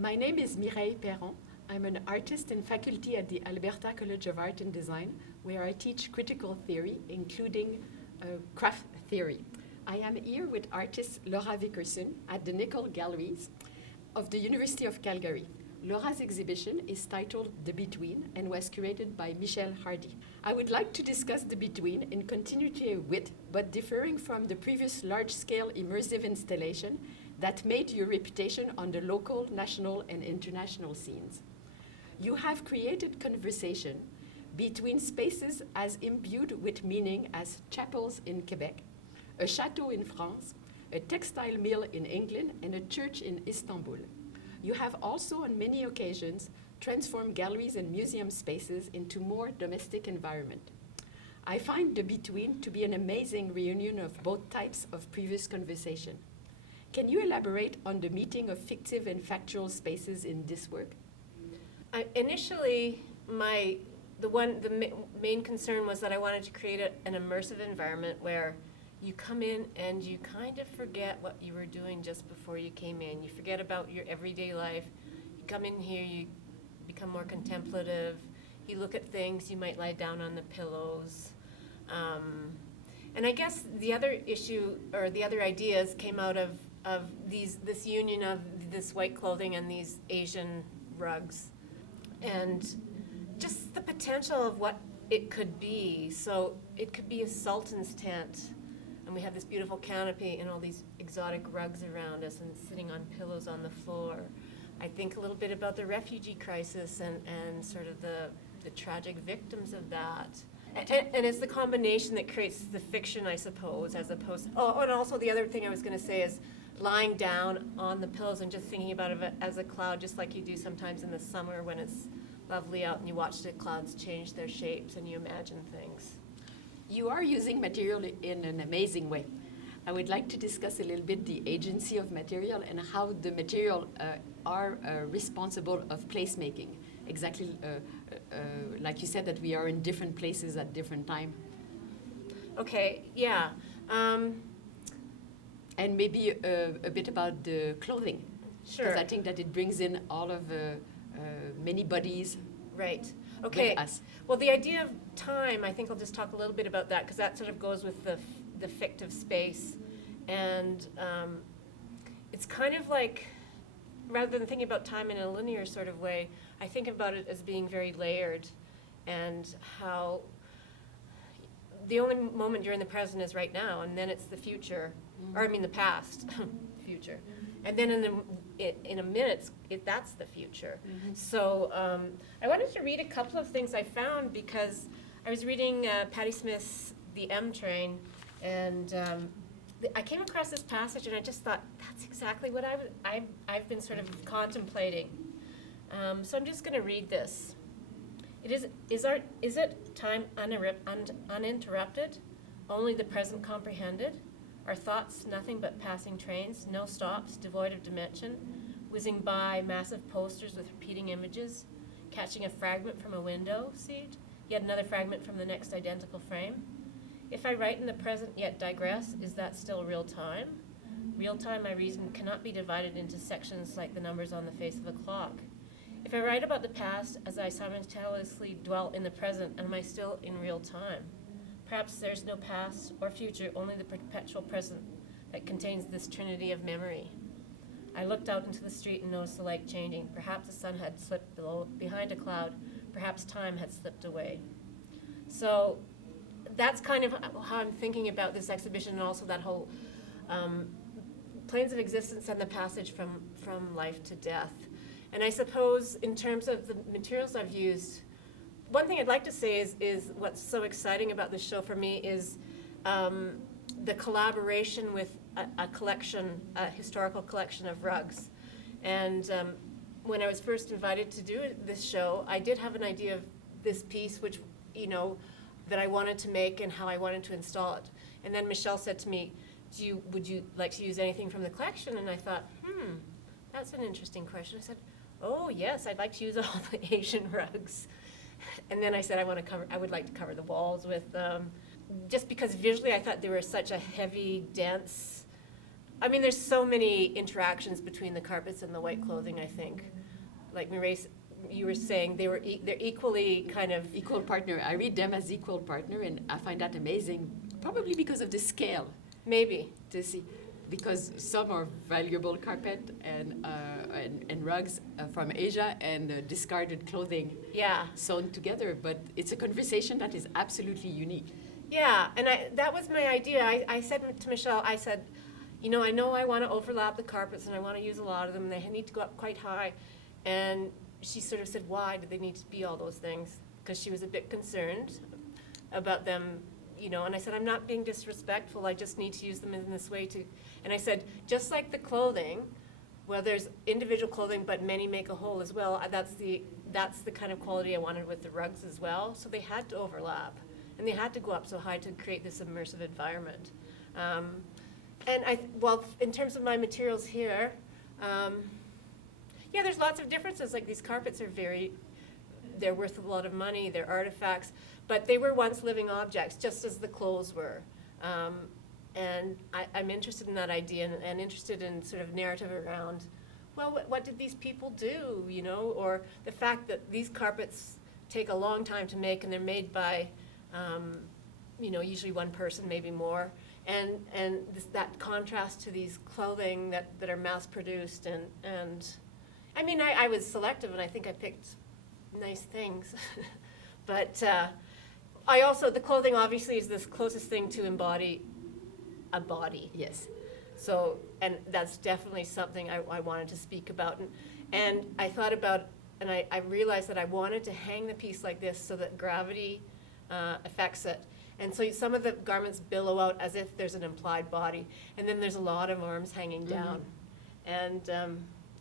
My name is Michele Hardy. I'm an artist and faculty at the Alberta College of Art and Design, where I teach critical theory, including craft theory. I am here with artist Laura Vickerson at the Nickle Galleries of the University of Calgary. Laura's exhibition is titled The Between and was curated by Michele Hardy. I would like to discuss The Between in continuity with, but differing from the previous large-scale immersive installation that made your reputation on the local, national, and international scenes. You have created conversation between spaces as imbued with meaning as chapels in Quebec, a chateau in France, a textile mill in England, and a church in Istanbul. You have also, on many occasions, transformed galleries and museum spaces into more domestic environment. I find The Between to be an amazing reunion of both types of previous conversation. Can you elaborate on the meeting of fictive and factual spaces in this work? Initially, the main concern was that I wanted to create an immersive environment where you come in and you kind of forget what you were doing just before you came in. You forget about your everyday life. You come in here, you become more contemplative. You look at things, you might lie down on the pillows. And I guess the other issue, or the other ideas, came out of this union of this white clothing and these Asian rugs. And just the potential of what it could be. So it could be a sultan's tent, and we have this beautiful canopy and all these exotic rugs around us and sitting on pillows on the floor. I think a little bit about the refugee crisis and sort of the tragic victims of that. And it's the combination that creates the fiction, I suppose, as opposed to, and also the other thing I was going to say is lying down on the pillows and just thinking about it as a cloud, just like you do sometimes in the summer when it's lovely out and you watch the clouds change their shapes and you imagine things. You are using material in an amazing way. I would like to discuss a little bit the agency of material and how the material are responsible of placemaking. Exactly like you said, that we are in different places at different time. Okay, yeah. And maybe a bit about the clothing. Sure. Because I think that it brings in all of many bodies. Right. Okay. With us. Well, the idea of time, I think I'll just talk a little bit about that because that sort of goes with the fictive space. And it's kind of like, rather than thinking about time in a linear sort of way, I think about it as being very layered and how the only moment you're in the present is right now, and then it's the future, or I mean the past, future. And then in a minute, that's the future. Mm-hmm. So I wanted to read a couple of things I found because I was reading Patti Smith's The M Train, and I came across this passage, and I just thought, that's exactly what I've been sort of contemplating. So I'm just going to read this. Is it time uninterrupted, only the present comprehended? Are thoughts nothing but passing trains, no stops, devoid of dimension, whizzing by massive posters with repeating images, catching a fragment from a window seat, yet another fragment from the next identical frame? If I write in the present yet digress, is that still real time? Real time, I reason, cannot be divided into sections like the numbers on the face of a clock. If I write about the past as I simultaneously dwell in the present, am I still in real time? Perhaps there's no past or future, only the perpetual present that contains this trinity of memory. I looked out into the street and noticed the light changing. Perhaps the sun had slipped behind a cloud. Perhaps time had slipped away. So that's kind of how I'm thinking about this exhibition, and also that whole planes of existence and the passage from life to death. And I suppose in terms of the materials I've used, one thing I'd like to say is what's so exciting about this show for me is the collaboration with a collection, a historical collection of rugs. And when I was first invited to do this show, I did have an idea of this piece, which, that I wanted to make and how I wanted to install it. And then Michele said to me, would you like to use anything from the collection? And I thought, that's an interesting question. I said, oh yes, I'd like to use all the Asian rugs. And then I said I would like to cover the walls with, just because visually I thought they were such a heavy, dense I mean, there's so many interactions between the carpets and the white clothing, I think. Like Mireille, you were saying, they're equally kind of... Equal partner. I read them as equal partner, and I find that amazing, probably because of the scale. Maybe. To see, because some are valuable carpet and rugs from Asia and discarded clothing Yeah. sewn together, but it's a conversation that is absolutely unique. Yeah, and that was my idea. I said to Michele, I said, you know I want to overlap the carpets and I want to use a lot of them. They need to go up quite high. And she sort of said, why do they need to be all those things? Because she was a bit concerned about them, you know, and I said, I'm not being disrespectful. I just need to use them in this way to, and I said, just like the clothing, well, there's individual clothing, but many make a whole as well. That's the kind of quality I wanted with the rugs as well. So they had to overlap. And they had to go up so high to create this immersive environment. And well, in terms of my materials here, yeah, there's lots of differences. Like these carpets are they're worth a lot of money, they're artifacts, but they were once living objects, just as the clothes were. And I'm interested in that idea and interested in sort of narrative around, well, what did these people do, you know? Or the fact that these carpets take a long time to make and they're made by, you know, usually one person, maybe more. And that contrast to these clothing that are mass-produced and I mean, I was selective and I think I picked nice things. But I also, the clothing obviously is the closest thing to embody a body. Yes. So, and that's definitely something I wanted to speak about. And I thought about, and I realized that I wanted to hang the piece like this so that gravity affects it. And so some of the garments billow out as if there's an implied body. And then there's a lot of arms hanging down. And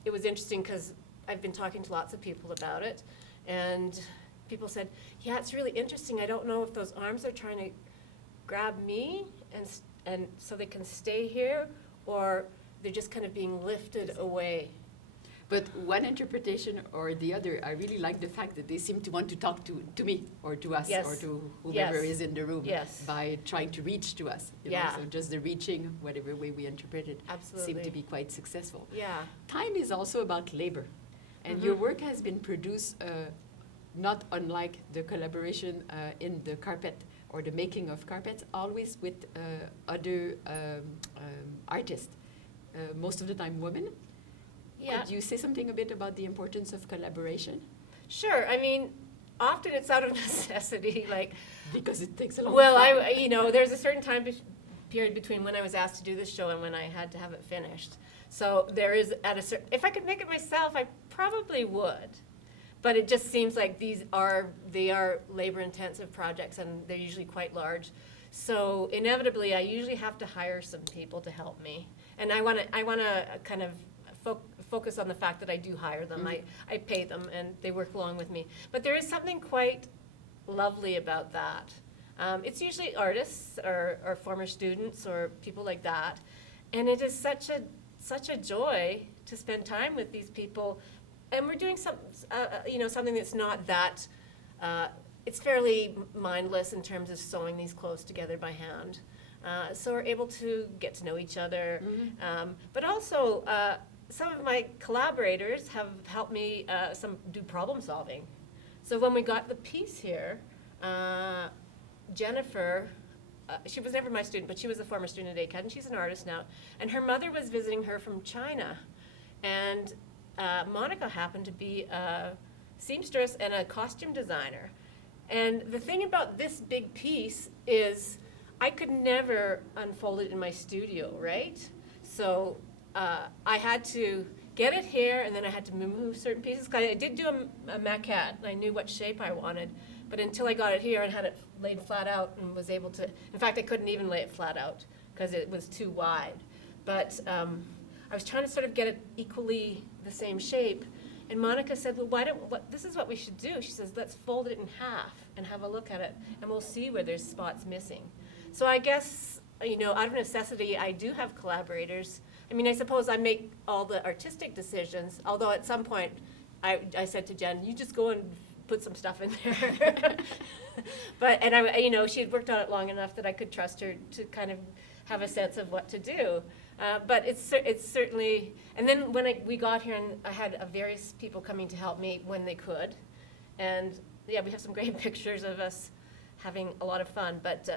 it was interesting because I've been talking to lots of people about it. And people said, yeah, it's really interesting. I don't know if those arms are trying to grab me and so they can stay here, or they're just kind of being lifted away. But one interpretation or the other, I really like the fact that they seem to want to talk to me or to us Yes. or to whoever Yes. is in the room Yes. by trying to reach to us. You Yeah. know? So just the reaching, whatever way we interpret it, Absolutely. seemed to be quite successful. Yeah. Time is also about labor. And Mhm. your work has been produced not unlike the collaboration in the carpet or the making of carpets, always with other artists, most of the time women. Yeah. Could you say something a bit about the importance of collaboration? Sure. I mean, often it's out of necessity. Like, Because it takes a long well, time. you know, there's a certain time period between when I was asked to do this show and when I had to have it finished. So there is if I could make it myself, I probably would. But it just seems like they are labor-intensive projects, and they're usually quite large. So inevitably, I usually have to hire some people to help me. And I want to kind of focus on the fact that I do hire them. Mhm. I pay them, and they work along with me. But there is something quite lovely about that. It's usually artists or former students or people like that. And it is such a joy to spend time with these people. And we're doing something that's not that, it's fairly mindless in terms of sewing these clothes together by hand. So we're able to get to know each other. Mhm. But also, some of my collaborators have helped me do problem solving. So when we got the piece here, Jennifer, she was never my student, but she was a former student at ACAD, and she's an artist now. And her mother was visiting her from China. And Monica happened to be a seamstress and a costume designer. And the thing about this big piece is I could never unfold it in my studio, right? So I had to get it here, and then I had to move certain pieces. 'Cause I did do a maquette, and I knew what shape I wanted. But until I got it here and had it laid flat out and was able to, in fact, I couldn't even lay it flat out because it was too wide. But I was trying to sort of get it equally the same shape. And Monica said, well, this is what we should do. She says, let's fold it in half and have a look at it, and we'll see where there's spots missing. So I guess, you know, out of necessity, I do have collaborators. I mean, I suppose I make all the artistic decisions, although at some point I said to Jen, you just go and put some stuff in there. And I, you know, she had worked on it long enough that I could trust her to kind of have a sense of what to do. But it's certainly, and then when we got here, and I had various people coming to help me when they could, and yeah, we have some great pictures of us having a lot of fun. But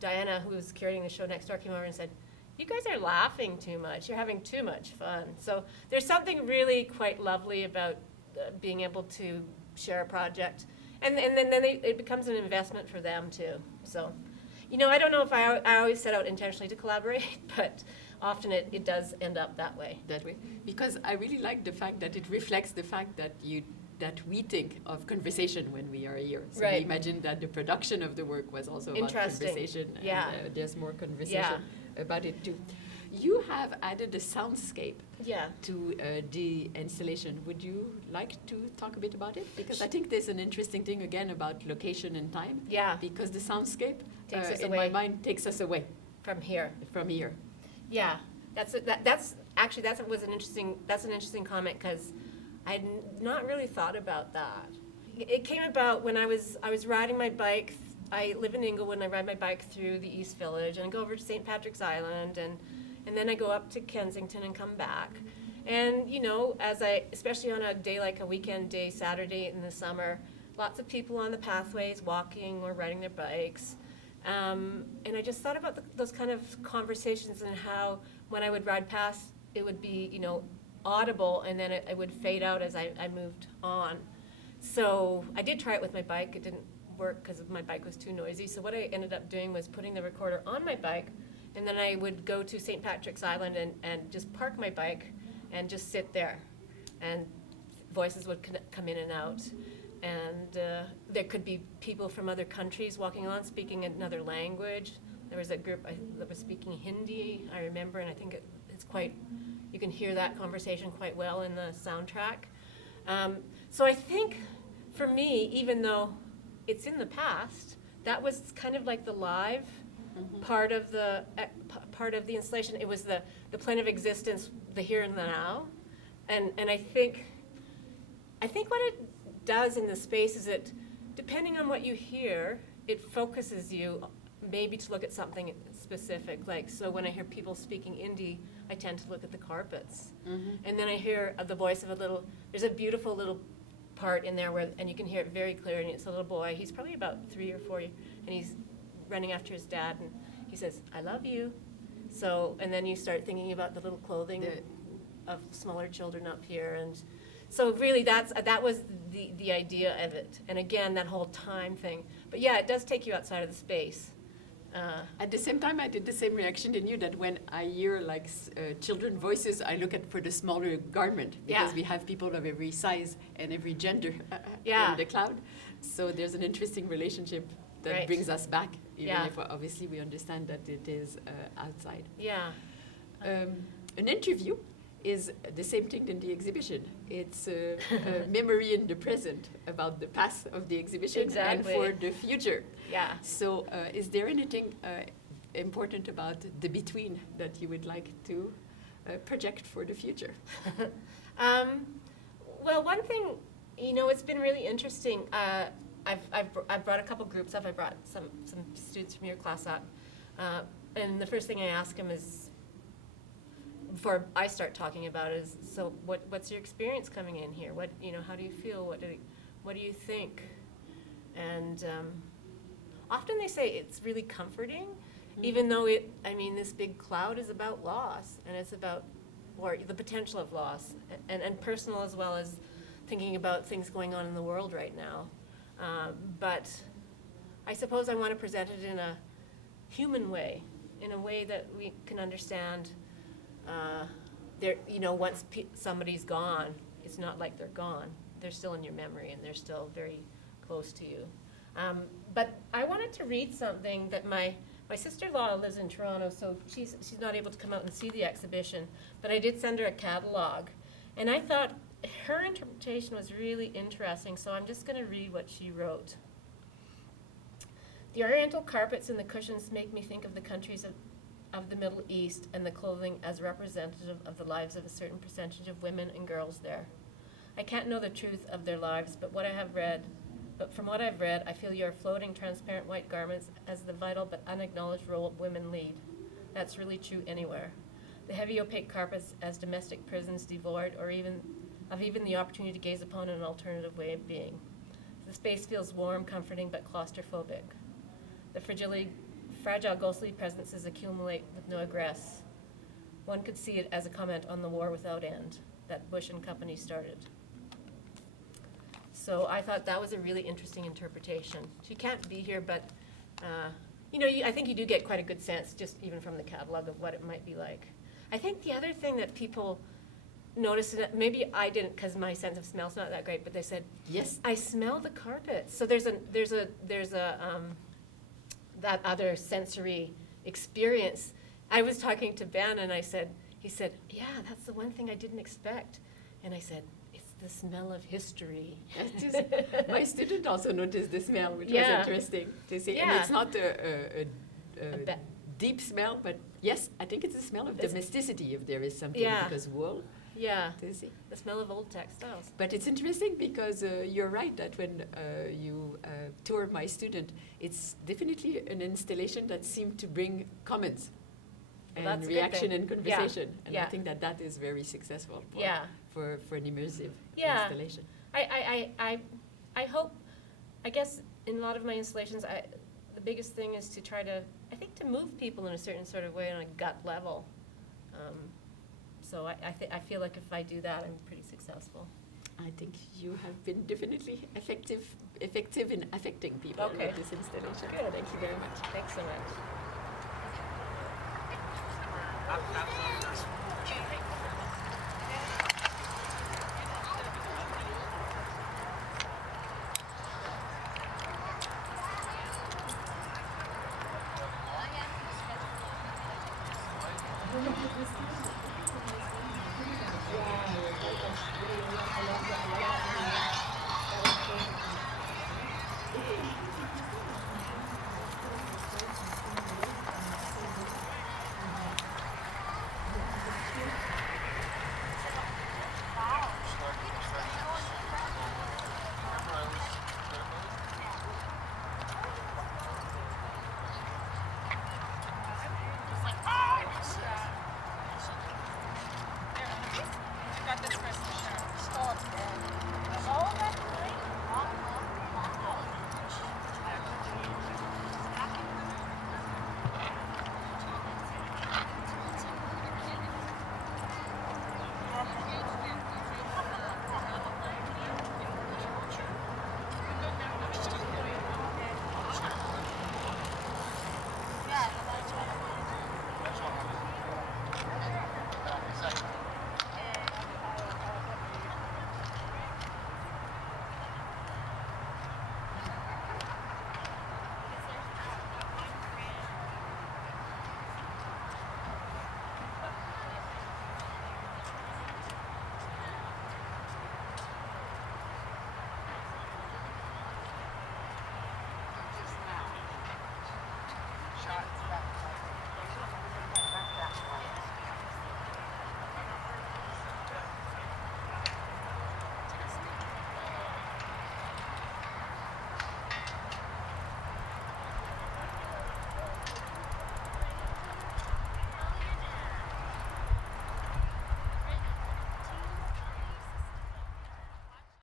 Diana, who was curating the show next door, came over and said, "You guys are laughing too much. You're having too much fun." So there's something really quite lovely about being able to share a project, and then it becomes an investment for them too. So. I don't know if I always set out intentionally to collaborate, but often it does end up that way. That way, because I really like the fact that it reflects the fact that we think of conversation when we are here. So Right. we imagine that the production of the work was also about conversation. Yeah. And there's more conversation about it too. You have added a soundscape to the installation. Would you like to talk a bit about it? Because I think there's an interesting thing again about location and time. Yeah. Because the soundscape, Takes us in away. my mind, takes us away From here. from here. Yeah. That's an interesting comment, because I had not really thought about that. It came about when I was riding my bike. I live in Inglewood, and I ride my bike through the East Village, and I go over to St. Patrick's Island, and then I go up to Kensington and come back. And, especially on a day like a weekend day, Saturday in the summer, lots of people on the pathways walking or riding their bikes. And I just thought about those kind of conversations and how when I would ride past, it would be, audible, and then it would fade out as I moved on. So I did try it with my bike. It didn't work because my bike was too noisy. So what I ended up doing was putting the recorder on my bike, and then I would go to St. Patrick's Island and just park my bike and just sit there. And voices would come in and out. And there could be people from other countries walking on, speaking another language. There was a group that was speaking Hindi, I remember, and I think it's quite, you can hear that conversation quite well in the soundtrack. So I think for me, even though it's in the past, that was kind of like the live part of the installation. It was the plane of existence, the here and the now, and I think what it does in the space is it, depending on what you hear, it focuses you maybe to look at something specific. Like, so when I hear people speaking Hindi, I tend to look at the carpets, and then I hear the voice of there's a beautiful little part in there and you can hear it very clear, and it's a little boy. He's probably about 3 or 4, and he's running after his dad, and he says, "I love you." So, and then you start thinking about the little clothing of smaller children up here, and so really that was the idea of it. And again, that whole time thing. But yeah, it does take you outside of the space. At the same time, I did the same reaction in you, that when I hear children voices, I look for the smaller garment, because we have people of every size and every gender in the cloud. So there's an interesting relationship that brings us back, even if obviously we understand that it is outside. Yeah. An interview is the same thing in the exhibition. It's a memory in the present about the past of the exhibition and for the future. Yeah. So is there anything important about the between that you would like to project for the future? Well, one thing, it's been really interesting. I've brought a couple groups up. I brought some students from your class up. And the first thing I ask them is, before I start talking about it, is, so what's your experience coming in here? How do you feel? What do you think? And often they say it's really comforting, even though this big cloud is about loss, and it's about, or the potential of loss, and personal as well as thinking about things going on in the world right now. But I suppose I want to present it in a human way, in a way that we can understand. Once somebody's gone, it's not like they're gone. They're still in your memory, and they're still very close to you. But I wanted to read something that my sister-in-law lives in Toronto, so she's not able to come out and see the exhibition. But I did send her a catalogue, and I thought her interpretation was really interesting. So I'm just going to read what she wrote. The oriental carpets and the cushions make me think of the countries of the Middle East, and the clothing as representative of the lives of a certain percentage of women and girls there. I can't know the truth of their lives, but from what I've read, I feel your floating transparent white garments as the vital but unacknowledged role women lead. That's really true anywhere. The heavy opaque carpets as domestic prisons devoid or even the opportunity to gaze upon an alternative way of being. The space feels warm, comforting, but claustrophobic. The fragile ghostly presences accumulate with no egress. One could see it as a comment on the war without end that Bush and company started. So I thought that was a really interesting interpretation. She can't be here, but I think you do get quite a good sense, just even from the catalog, of what it might be like. I think the other thing that people noticed, maybe I didn't because my sense of smell's not that great, but they said, Yes. I smell the carpet. So there's that other sensory experience. I was talking to Ben and he said, yeah, that's the one thing I didn't expect. And I said, it's the smell of history. My student also noticed the smell, which was interesting to see. Yeah. And it's not a deep smell, but yes, I think it's the smell of domesticity, if there is something, because wool. Yeah, To see. the smell of old textiles. But it's interesting because you're right that when you tour my student, it's definitely an installation that seemed to bring comments and reaction and conversation. And I think that is very successful for an immersive installation. I hope, I guess in a lot of my installations, the biggest thing is to try to, I think, to move people in a certain sort of way on a gut level. So I feel like if I do that, I'm pretty successful. I think you have been definitely effective in affecting people with this installation. Good. Thank you very much. Thanks so much.